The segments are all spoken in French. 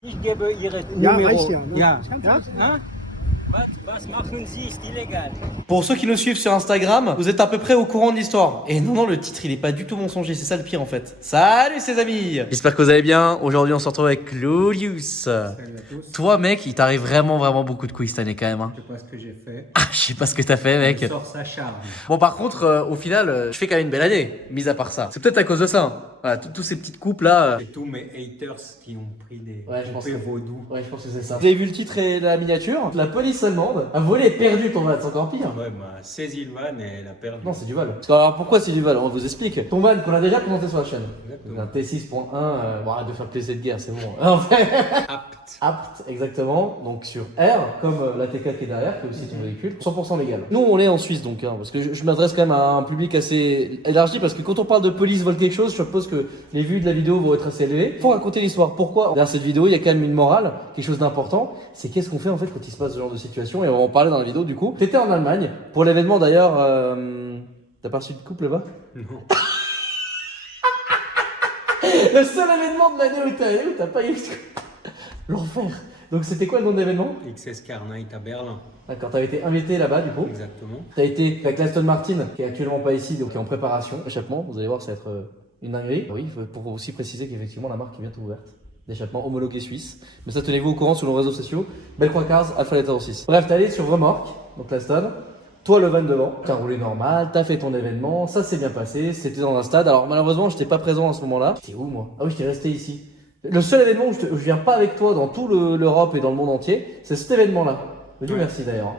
Ich gebe Ihre Ja, Numero. reicht ja, ne? Ja. Ja? Hein? Was machen Sie? Ist illégal. Pour ceux qui nous suivent sur Instagram, vous êtes à peu près au courant de l'histoire. Et non, le titre, il est pas du tout mensonger, c'est ça le pire en fait. Salut ses amis. J'espère que vous allez bien. Aujourd'hui, on se retrouve avec Claudius. Salut à tous. Toi, mec, il t'arrive vraiment beaucoup de couilles cette année quand même. Hein. Je sais pas ce que j'ai fait. Ah, je sais pas ce que t'as fait, mec. Je sors sa charme. Bon, par contre, au final, je fais quand même une belle année, mis à part ça. C'est peut-être à cause de ça. Hein. Voilà, tous ces petites coupes là. Et tous mes haters qui ont pris des Ouais, je pense poupées que- vaudou. Ouais, je pense que c'est ça. Vous avez vu le titre et la miniature? La police allemande a volé et perdu ton van, c'est encore pire. Ouais, m'a saisi le van et elle a perdu. Non, c'est du vol. Parce que, alors pourquoi c'est du vol? On vous explique. Ton van qu'on a déjà présenté sur la chaîne. Exactement. Un T6.1, bon, arrête de faire plaisir de guerre, c'est bon. En fait, Apte. apte, exactement. Donc sur R, comme la TK qui est derrière, qui est aussi ton véhicule, 100% légal. Nous, on est en Suisse donc, hein, parce que je m'adresse quand même à un public assez élargi, parce que quand on parle de police vole quelque chose, je suppose que les vues de la vidéo vont être assez élevées. Faut raconter l'histoire. Pourquoi? Derrière cette vidéo, il y a quand même une morale, quelque chose d'important. C'est qu'est-ce qu'on fait en fait quand il se passe ce genre de situation, et on va en parler dans la vidéo du coup. T'étais en Allemagne pour l'événement d'ailleurs. T'as pas reçu de couple là-bas? Non. Le seul événement de l'année où t'es allé, où t'as pas eu l'enfer. Donc c'était quoi le nom de l'événement? XS Car Night à Berlin. D'accord, t'avais été invité là-bas du coup. Exactement. T'as été avec l'Aston Martin, qui est actuellement pas ici, donc qui est en préparation. Échappement, vous allez voir, ça va être une dinguerie. Oui, pour aussi préciser qu'effectivement la marque est bientôt ouverte. D'échappement homologué suisse. Mais ça, tenez-vous au courant sur nos réseaux sociaux. Bellecroix Cars, Alpha Letter 6. Bref, t'es allé sur remorque, donc l'Aston. Toi, le van devant, t'as roulé normal, t'as fait ton événement, ça s'est bien passé, c'était dans un stade. Alors malheureusement, j'étais pas présent à ce moment-là. T'es où moi? Ah oui, j'étais resté ici. Le seul événement où je viens pas avec toi dans tout l'Europe et dans le monde entier, c'est cet événement-là. Dieu Ouais. merci d'ailleurs.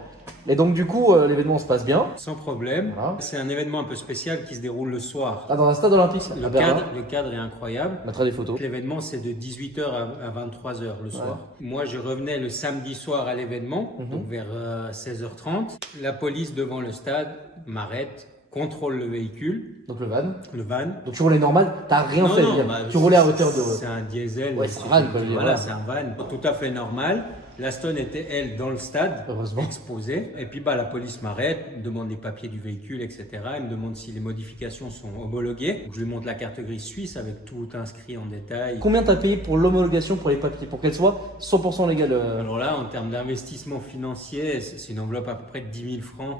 Et donc du coup, l'événement se passe bien. Sans problème. Voilà. C'est un événement un peu spécial qui se déroule le soir. Ah, dans un stade olympique, à Berlin. Le cadre est incroyable. On mettra des photos. L'événement, c'est de 18h à 23h le soir. Moi, je revenais le samedi soir à l'événement, donc vers 16h30. La police devant le stade m'arrête, contrôle le véhicule, Donc le van. le van. Donc tu roulais normal, t'as rien fait. Non, Guillaume. bah, tu roulais à hauteur de. C'est un diesel. Ouais, c'est un van, quoi, je veux dire, Voilà, voilà. c'est un van. Tout à fait normal. L'Aston était, elle, dans le stade, Heureusement. exposée. Et puis, la police m'arrête, me demande les papiers du véhicule, etc. Elle me demande si les modifications sont homologuées. Donc, je lui montre la carte grise suisse avec tout inscrit en détail. Combien t'as payé pour l'homologation pour les papiers, pour qu'elle soit 100% légale? Alors là, en termes d'investissement financier, c'est une enveloppe à peu près de 10 000 francs,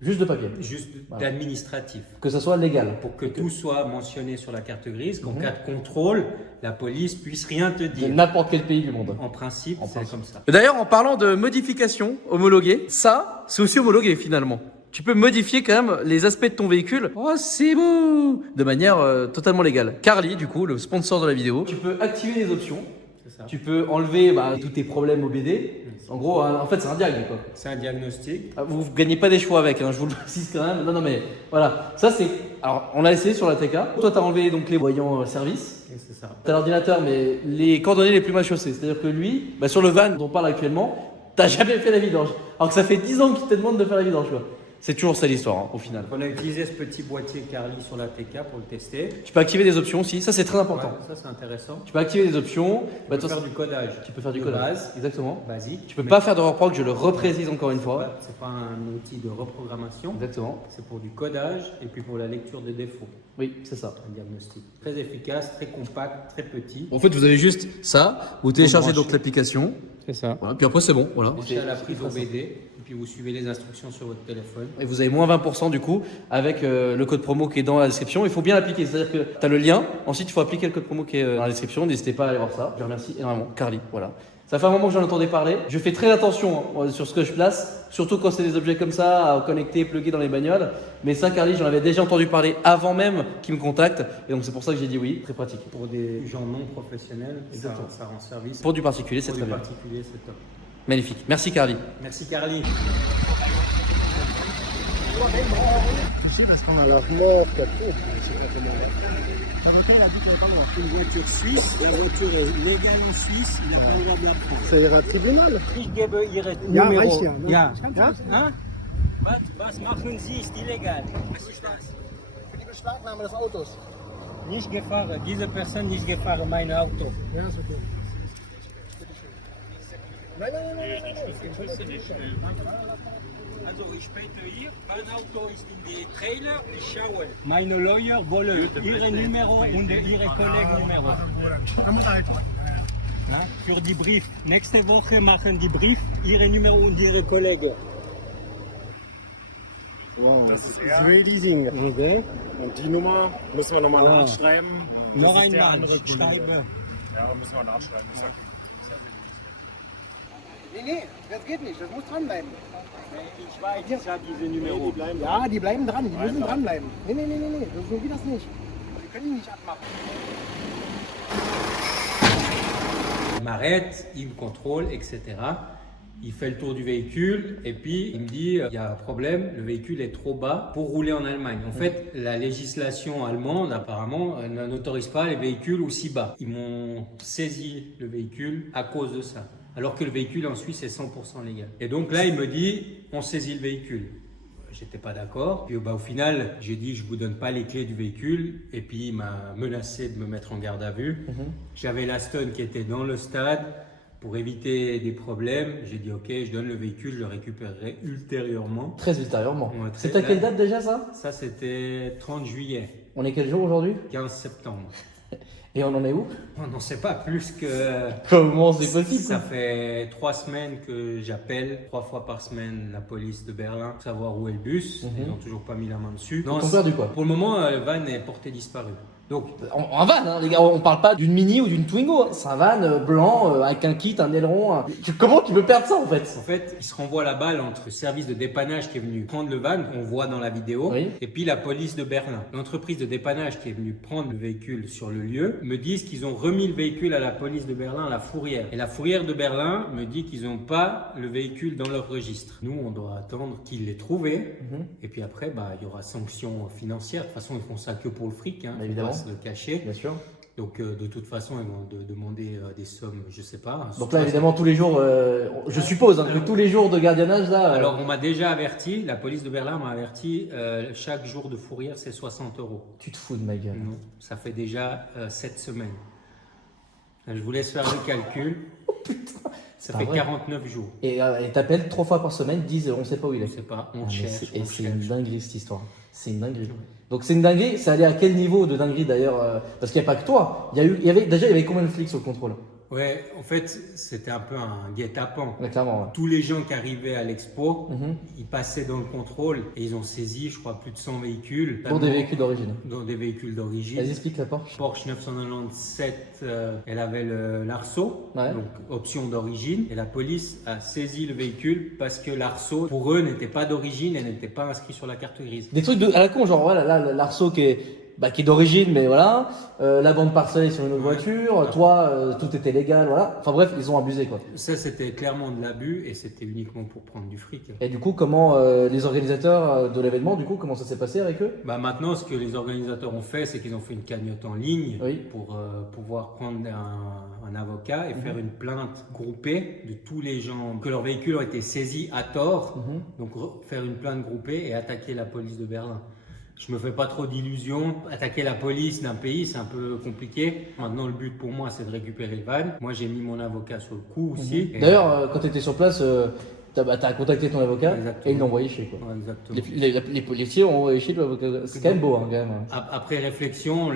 Juste de papier. juste Voilà. d'administratif. Que ça soit légal. Pour que tout soit mentionné sur la carte grise, qu'en cas de contrôle, la police puisse rien te De dire. n'importe quel pays du monde. En principe, c'est principe. comme ça. D'ailleurs, en parlant de modification homologuée, ça, c'est aussi homologué finalement. Tu peux modifier quand même les aspects de ton véhicule. Oh, c'est beau! De manière totalement légale. Carly, du coup, le sponsor de la vidéo. Tu peux activer les options. C'est ça. Tu peux enlever tous tes problèmes OBD. En gros, en fait, c'est un diag, quoi. C'est un diagnostic. Ah, vous ne gagnez pas des choix avec, hein, je vous le précise quand même. Non, mais voilà. Ça, c'est. Alors, on a essayé sur la TK. Toi, tu as enlevé donc les voyants service. Et c'est ça. Tu as l'ordinateur, mais les coordonnées les plus mal chaussées. C'est-à-dire que lui, sur le van dont on parle actuellement, t'as jamais fait la vidange. Alors que ça fait 10 ans qu'il te demande de faire la vidange, quoi. C'est toujours ça l'histoire, hein, au final. On a utilisé ce petit boîtier Carly sur la TK pour le tester. Tu peux activer des options aussi. Ça, c'est très important. Ouais, ça, c'est intéressant. Tu peux activer des options. Tu peux faire du codage. Tu peux faire du de code. base, Exactement. basique. Tu peux pas faire de reproc, je le reprécise encore une fois. C'est pas un outil de reprogrammation. Exactement. C'est pour du codage et puis pour la lecture des défauts. Oui, c'est ça. Un diagnostic. Très efficace, très compact, très petit. En fait, vous avez juste ça. Vous téléchargez branche. donc l'application. C'est ça. Voilà, puis après, c'est bon. Voilà. Déjà la prise OBD et puis vous suivez les instructions sur votre téléphone. Et vous avez moins 20% du coup avec le code promo qui est dans la description. Il faut bien l'appliquer, c'est-à-dire que tu as le lien, ensuite il faut appliquer le code promo qui est dans la description. N'hésitez pas à aller voir ça. Je remercie énormément Carly. Voilà. Ça fait un moment que j'en entendais parler. Je fais très attention sur ce que je place, surtout quand c'est des objets comme ça, à connecter, plugger dans les bagnoles. Mais ça, Carly, j'en avais déjà entendu parler avant même qu'il me contacte. Et donc c'est pour ça que j'ai dit oui, très pratique. Pour des gens non professionnels, ça rend service. Pour du particulier, c'est Pour très du bien. particulier, c'est top. Magnifique. Merci Carly. Merci Carly. Tu sais, parce qu'on a la mort, t'as trop. Je sais pas comment on va. L'avocat, il a dit qu'il n'y avait pas mort. Une voiture suisse, la voiture est légale en Suisse, il n'a pas le droit de la prendre. Ça ira au tribunal. Ich gebe Ihre Ja, Numero. reicht ja, ne? Ja. Ja? Hein? Was machen Sie? Ist illegal. Was ist das? Für die Beschlagnahme des Autos. Nicht gefahren. Diese Person nicht gefahren, mein Auto. Ja, ist okay. Nein. Also ich später hier, mein Auto ist in die Trailer, ich schaue. Meine Lawyer wollen Ihre Numero und Ihre Kollegen Numero. Ja, für die Brief. Nächste Woche machen die Brief, Ihre Nummer und Ihre Kollegen. Wow. Das ist er. Leasing. Okay. Und die Nummer müssen wir nochmal Ah. nachschreiben. Noch Das ist der einmal, andere Kollege. schreibe. Ja, müssen wir nachschreiben. Das sagt- Nee, das geht nicht, das muss dranbleiben. Ich weiß, ich habe diese Nummer. Ja, die bleiben dran, die müssen dranbleiben. Nee, so geht das nicht. Die können die nicht abmachen. Il m'arrête, il me contrôle, etc. Il fait le tour du véhicule et puis il me dit il y a un problème, le véhicule est trop bas pour rouler en Allemagne. En fait, la législation allemande apparemment n'autorise pas les véhicules aussi bas. Ils m'ont saisi le véhicule à cause de ça. Alors que le véhicule en Suisse est 100% légal. Et donc là, il me dit on saisit le véhicule. J'étais pas d'accord. Puis au final, j'ai dit je vous donne pas les clés du véhicule. Et puis il m'a menacé de me mettre en garde à vue. J'avais l'Aston qui était dans le stade. Pour éviter des problèmes, j'ai dit ok, je donne le véhicule, je le récupérerai ultérieurement. Très ultérieurement. Ouais, très C'est à quelle bien. date déjà ça? Ça c'était 30 juillet, On est quel jour aujourd'hui? 15 septembre. Et on en est où? On n'en sait pas plus que... Comment c'est possible? Ça fait 3 semaines que j'appelle, 3 fois par semaine, la police de Berlin pour savoir où est le bus. Ils n'ont toujours pas mis la main dessus. Ils t'ont perdu quoi? Pour le moment, le van est porté disparu. Donc, Un van, hein, les gars, on parle pas d'une Mini ou d'une Twingo, hein. C'est un van blanc avec un kit, un aileron. Comment tu peux perdre ça en fait? en fait, il se renvoie la balle entre le service de dépannage qui est venu prendre le van, qu'on voit dans la vidéo, Oui. et puis la police de Berlin. L'entreprise de dépannage qui est venue prendre le véhicule sur le lieu me disent qu'ils ont remis le véhicule à la police de Berlin, à la fourrière. Et la fourrière de Berlin me dit qu'ils n'ont pas le véhicule dans leur registre. Nous, on doit attendre qu'ils l'aient trouvé. Et puis après, il y aura sanction financière. De toute façon, ils font ça que pour le fric, hein, faut Évidemment. pas se le cacher. Bien sûr. Donc de toute façon, ils vont demander des sommes, je sais pas. Donc là, évidemment, tous les jours, je suppose hein, que tous les jours de gardiennage, là. Alors, on m'a déjà averti, la police de Berlin m'a averti, chaque jour de fourrière, c'est 60 €. Tu te fous de ma gueule. Non, ça fait déjà 7 semaines. Je vous laisse faire le calcul. Ça pas fait vrai. 49 jours. Et t'appelles 3 fois par semaine, disent on sait pas où il Je est. sais pas, Ah, on mais cherche. et on c'est cherche. une dinguerie cette histoire. C'est une dinguerie. Donc c'est une dinguerie, ça allait à quel niveau de dinguerie d'ailleurs parce qu'il n'y a pas que toi. Il y avait combien de flics sur le contrôle? Ouais, en fait, c'était un peu un guet-apens. Ouais, clairement. Ouais. Tous les gens qui arrivaient à l'expo, Mhm. ils passaient dans le contrôle et ils ont saisi, je crois, plus de 100 véhicules. Pour des véhicules d'origine. Dans des véhicules d'origine. Vas-y, explique la Porsche. Porsche 997, elle avait l'arceau, Ouais. donc option d'origine. Et la police a saisi le véhicule parce que l'arceau, pour eux, n'était pas d'origine et n'était pas inscrit sur la carte grise. Des trucs à la con, genre voilà, là, l'arceau qui est d'origine, mais voilà. La bande parcellée sur une autre voiture. Toi, tout était légal, voilà. Enfin bref, ils ont abusé quoi. Ça, c'était clairement de l'abus et c'était uniquement pour prendre du fric. Et du coup, comment les organisateurs de l'événement, du coup, comment ça s'est passé avec eux? Maintenant, ce que les organisateurs ont fait, c'est qu'ils ont fait une cagnotte en ligne Oui. pour pouvoir prendre un avocat et faire une plainte groupée de tous les gens que leurs véhicules ont été saisis à tort. Donc faire une plainte groupée et attaquer la police de Berlin. Je me fais pas trop d'illusions. Attaquer la police d'un pays, c'est un peu compliqué. Maintenant, le but pour moi, c'est de récupérer le van. Moi, j'ai mis mon avocat sur le coup aussi. Et- D'ailleurs, quand tu étais sur place, t'as contacté ton avocat Exactement. et ils l'ont envoyé chez quoi. Ouais, exactement. Les policiers ont envoyé chez l'avocat. C'est quand même beau, hein, quand même. Après réflexion,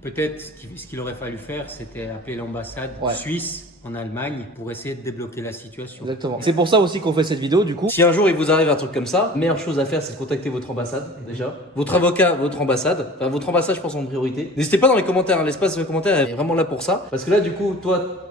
peut-être ce qu'il aurait fallu faire, c'était appeler l'ambassade Ouais. suisse en Allemagne pour essayer de débloquer la situation. Exactement. C'est pour ça aussi qu'on fait cette vidéo du coup. Si un jour il vous arrive un truc comme ça, meilleure chose à faire c'est de contacter votre ambassade déjà. Votre avocat, votre ambassade. Enfin, votre ambassade je pense en priorité. N'hésitez pas dans les commentaires, hein. L'espace de commentaires est vraiment là pour ça. Parce que là du coup toi,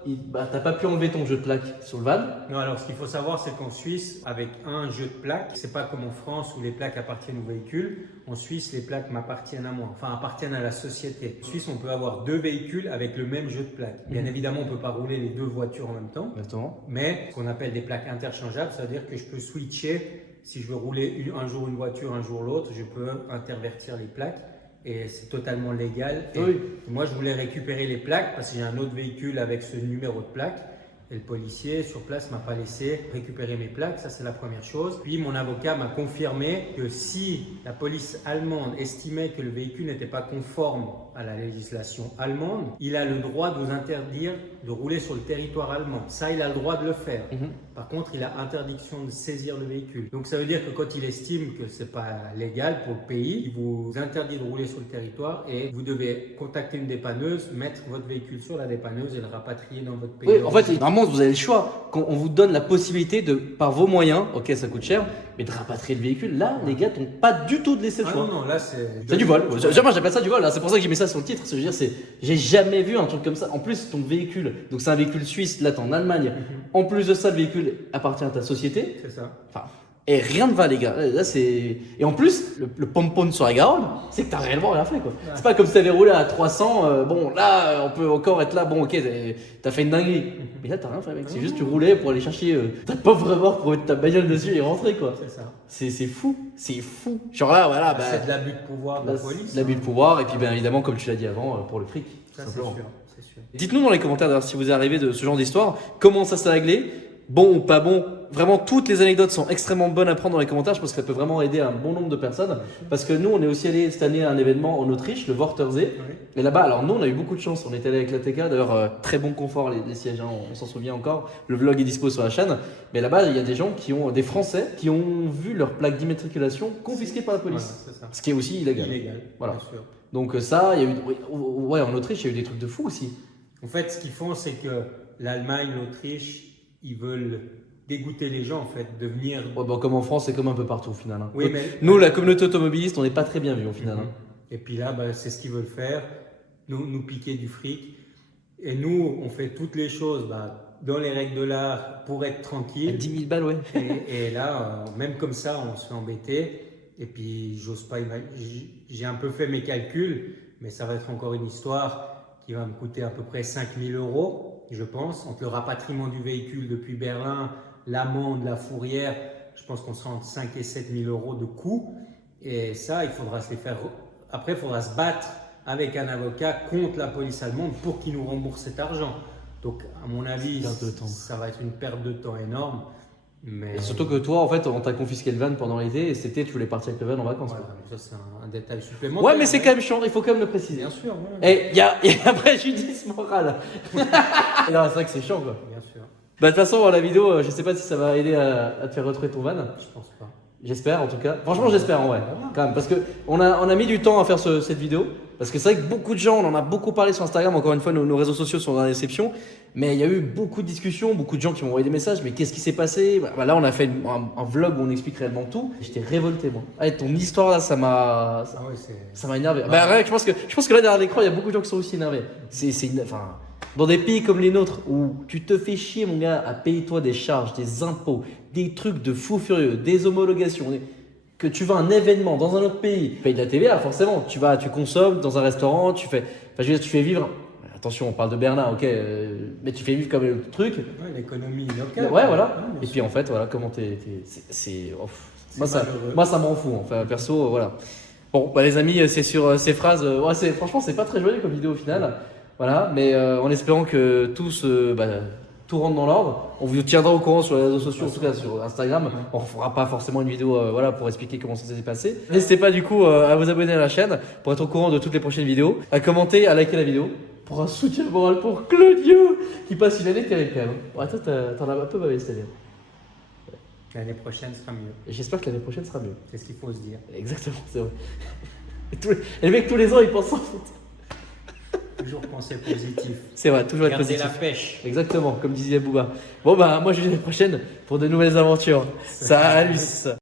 t'as pas pu enlever ton jeu de plaque sur le van. Non, alors ce qu'il faut savoir, c'est qu'en Suisse, avec un jeu de plaques, c'est pas comme en France où les plaques appartiennent au véhicule. En Suisse, les plaques m'appartiennent à moi, enfin appartiennent à la société. En Suisse, on peut avoir 2 véhicules avec le même jeu de plaques. Bien évidemment, on peut pas rouler les 2 voitures en même temps. Exactement. Mais ce qu'on appelle des plaques interchangeables, ça veut dire que je peux switcher. Si je veux rouler un jour une voiture, un jour l'autre, je peux intervertir les plaques et c'est totalement légal. Et Oui. moi, je voulais récupérer les plaques parce que j'ai un autre véhicule avec ce numéro de plaque. Et le policier sur place m'a pas laissé récupérer mes plaques, ça c'est la première chose. Puis mon avocat m'a confirmé que si la police allemande estimait que le véhicule n'était pas conforme à la législation allemande, il a le droit de vous interdire de rouler sur le territoire allemand. Ça, il a le droit de le faire. Par contre, il a interdiction de saisir le véhicule. Donc ça veut dire que quand il estime que c'est pas légal pour le pays, il vous interdit de rouler sur le territoire et vous devez contacter une dépanneuse, mettre votre véhicule sur la dépanneuse et le rapatrier dans votre pays. Oui, en fait, normalement, vous avez le choix. Quand on vous donne la possibilité de, par vos moyens, ok, ça coûte cher, mais de rapatrier le véhicule, là, les gars n'ont pas du tout de laisser le choix. Non, là, c'est du vol. Moi, j'appelle ça du vol. Hein. C'est pour ça que j'ai mis ça sur le titre. Je veux dire, j'ai jamais vu un truc comme ça. En plus, ton véhicule, donc c'est un véhicule suisse, là, t'es en Allemagne. En plus de ça, le véhicule appartient à ta société. C'est ça. Enfin, et rien ne va, les gars. Là, c'est. Et en plus, le pompon sur la Garonne, c'est que t'as réellement rien fait, quoi. Ouais. C'est pas comme si t'avais roulé à 300. Bon, là, on peut encore être là. Bon, ok, t'as fait une dinguerie. Mais là, t'as rien fait, mec. C'est juste tu roulais pour aller chercher ta pauvre mort pour mettre ta bagnole dessus et rentrer, quoi. C'est ça. C'est fou. C'est fou. Genre là, voilà. C'est de l'abus de pouvoir de la police. De l'abus de pouvoir. Et puis, bien évidemment, comme tu l'as dit avant, pour le fric. Ça, c'est sûr. Dites-nous dans les commentaires, d'ailleurs, si vous est arrivé de ce genre d'histoire, comment ça s'est réglé. Bon ou pas bon, vraiment toutes les anecdotes sont extrêmement bonnes à prendre dans les commentaires. Je pense que ça peut vraiment aider un bon nombre de personnes. Parce que nous, on est aussi allé cette année à un événement en Autriche, le Wörthersee. Oui. Et là-bas, alors nous, on a eu beaucoup de chance. On est allé avec l'ATK, d'ailleurs, très bon confort les sièges, hein, on s'en souvient encore. Le vlog est dispo sur la chaîne. Mais là-bas, il y a des gens des Français qui ont vu leur plaque d'immatriculation confisquée par la police. Voilà, ce qui est aussi illégal. Voilà. Bien sûr. Donc ça, il y a eu, ouais, en Autriche, il y a eu des trucs de fou aussi. En fait, ce qu'ils font, c'est que l'Allemagne, l'Autriche, ils veulent dégoûter les gens en fait, de venir. Ouais, bon, comme en France, c'est comme un peu partout au final. Hein. Oui, mais nous, la communauté automobiliste, on n'est pas très bien vu au final. Hein. Et puis là, c'est ce qu'ils veulent faire, nous piquer du fric. Et nous, on fait toutes les choses dans les règles de l'art pour être tranquille. À 10 000 balles, ouais. Et là, même comme ça, on se fait embêter. Et puis, j'ose pas imaginer. J'ai un peu fait mes calculs, mais ça va être encore une histoire qui va me coûter à peu près 5 000 €. Je pense, entre le rapatriement du véhicule depuis Berlin, l'amende, la fourrière, je pense qu'on sera entre 5 et 7 000 € de coûts. Et ça, il faudra se les faire. Après, il faudra se battre avec un avocat contre la police allemande pour qu'il nous rembourse cet argent. Donc, à mon avis, ça va être une perte de temps énorme. Mais... Et surtout que toi, en fait, on t'a confisqué le van pendant l'été et c'était tu voulais partir avec le van en vacances. Voilà, ça, c'est un détail supplémentaire. Ouais, mais c'est quand même chiant, il faut quand même le préciser. Bien sûr. Et il y a un préjudice moral. Non, c'est vrai que c'est chiant, quoi. Bien sûr. De toute façon, la vidéo, je sais pas si ça va aider à te faire retrouver ton van. Je pense pas. J'espère en tout cas. Franchement, j'espère en vrai. Quand même, parce que on a mis du temps à faire cette vidéo. Parce que c'est vrai que beaucoup de gens, on en a beaucoup parlé sur Instagram. Encore une fois, nos réseaux sociaux sont dans la description. Mais il y a eu beaucoup de discussions, beaucoup de gens qui m'ont envoyé des messages. Mais qu'est-ce qui s'est passé ? Là, on a fait un vlog où on explique réellement tout. J'étais révolté, moi. Allez, ton histoire là, ça m'a énervé. Je pense que là derrière l'écran, il y a beaucoup de gens qui sont aussi énervés. Enfin, dans des pays comme les nôtres où tu te fais chier, mon gars, à payer toi des charges, des impôts, des trucs de fou furieux, des homologations. Que tu vas à un événement dans un autre pays, tu payes de la TVA, forcément. Tu consommes dans un restaurant, tu fais vivre. Attention, on parle de Berlin, ok, mais tu fais vivre comme le truc. Ouais, l'économie locale. Ouais, voilà. Et puis en fait, voilà, comment moi, ça m'en fout. Enfin, perso, voilà. Bon, les amis, c'est sur ces phrases. Franchement, c'est pas très joli comme vidéo au final. Voilà, mais en espérant que tout rentre dans l'ordre. On vous tiendra au courant sur les réseaux sociaux, en tout cas sur Instagram. On ne fera pas forcément une vidéo pour expliquer comment ça s'est passé. N'hésitez pas du coup à vous abonner à la chaîne pour être au courant de toutes les prochaines vidéos, à commenter, à liker la vidéo pour un soutien moral pour Claudio qui passe une année terrible quand même. Ouais, toi, t'en as un peu bavé cette année. L'année prochaine sera mieux. Et j'espère que l'année prochaine sera mieux. C'est ce qu'il faut se dire. Exactement, c'est vrai. Et les mecs, tous les ans, ils pensent s'en foutre. Toujours penser positif. C'est vrai, toujours être positif. Garder la pêche. Exactement, comme disait Booba. Bon, moi, je vous dis à la prochaine pour de nouvelles aventures. Salut.